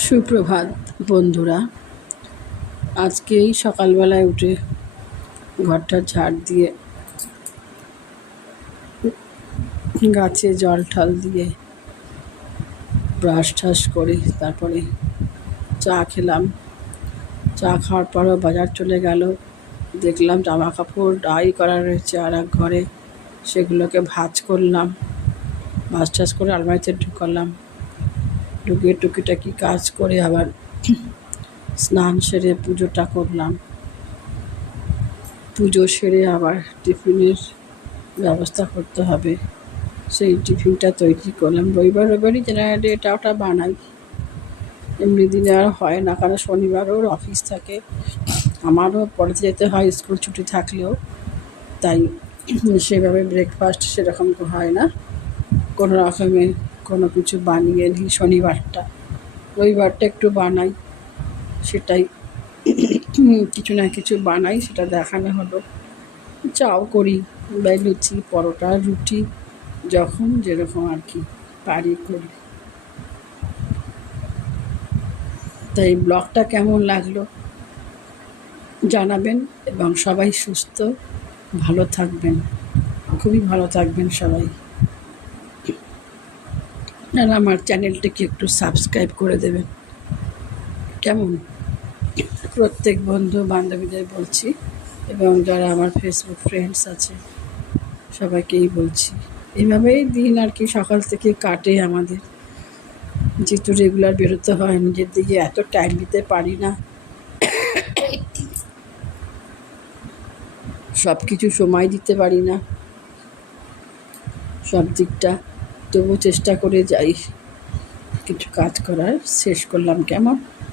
সুপ্রভাত বন্ধুরা। আজকেই সকালবেলায় উঠে ঘরটা ঝাড় দিয়ে গাছে জল ঠল দিয়ে ব্রাশ ঠাশ করে তারপরে চা খেলাম। চা খাওয়ার পরও বাজার চলে গেল, দেখলাম জামা কাপড় ডাই করা রয়েছে আর এক ঘরে, সেগুলোকে ভাঁজ করলাম। ভাঁজ টাজ করে আলমারিতে ঢুকালাম, ঢুকিয়ে টুকিটাকি কাজ করে আবার স্নান সেরে পুজোটা করলাম। পুজো সেরে আবার টিফিনের ব্যবস্থা করতে হবে, সেই টিফিনটা তৈরি করলাম। রবিবারই জেনারেলি এটা ওটা বানাই, এমনি দিনে আর হয় না, কারণ শনিবারও অফিস থাকে, আমারও পড়াতে যেতে হয় স্কুল ছুটি থাকলেও, তাই সেভাবে ব্রেকফাস্ট সেরকম হয় না। কোনো রকমে কোনো কিছু বানিয়ে নিই শনিবারটা, রবিবারটা একটু বানাই, সেটাই কিছু না কিছু বানাই, সেটা দেখানো হলো। চাও করি বা লুচি পরোটা রুটি, যখন যেরকম আর কি পারি করি। তাই ব্লগটা কেমন লাগলো জানাবেন, এবং সবাই সুস্থ ভালো থাকবেন, খুবই ভালো থাকবেন সবাই। আর আমার চ্যানেলটিকে একটু সাবস্ক্রাইব করে দেবেন, কেমন? প্রত্যেক বন্ধু বান্ধবীদের বলছি, এবং যারা আমার ফেসবুক ফ্রেন্ডস আছে সবাইকেই বলছি। এইভাবেই দিন আর কি সকাল থেকে কাটে আমাদের, যেহেতু রেগুলার বেরোতে হয়, নিজের দিকে এত টাইম দিতে পারি না, সব কিছু সময় দিতে পারি না সব দিকটা, তবু চেষ্টা করে যাই কিছু কাজ করার। শেষ করলাম, কেমন?